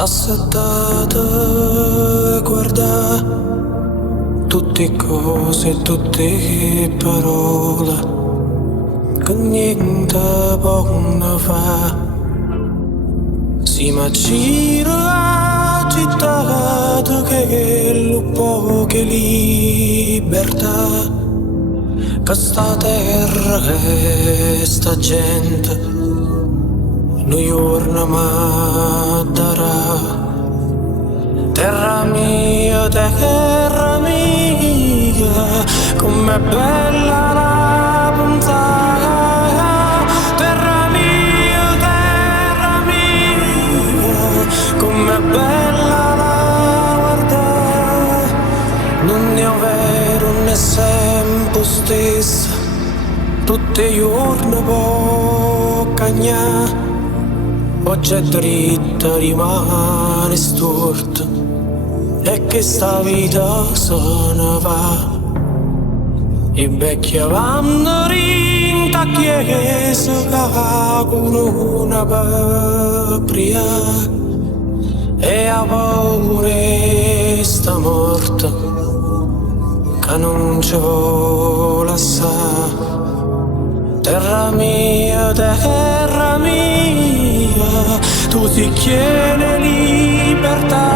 assettata e guarda tutte cose, tutte parole che niente possono fa. Si macina la città che lo poche libertà, che sta terra e sta gente noi giorno ma darà. Terra mia, com'è bella la puntata. Terra mia, com'è bella la guarda. Non ne ho vero né sempre stessa, tutti i giorni può cagnare. Oggi è dritta, rimane storta, e che sta vita se ne va. I vecchi vanno rinta chiesa con una papria, e a paura sta morta che non ci vuole assare. Terra mia, tu ti chiedi libertà.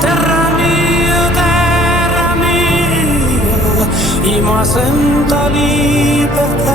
Terra mia, io mi sento libertà.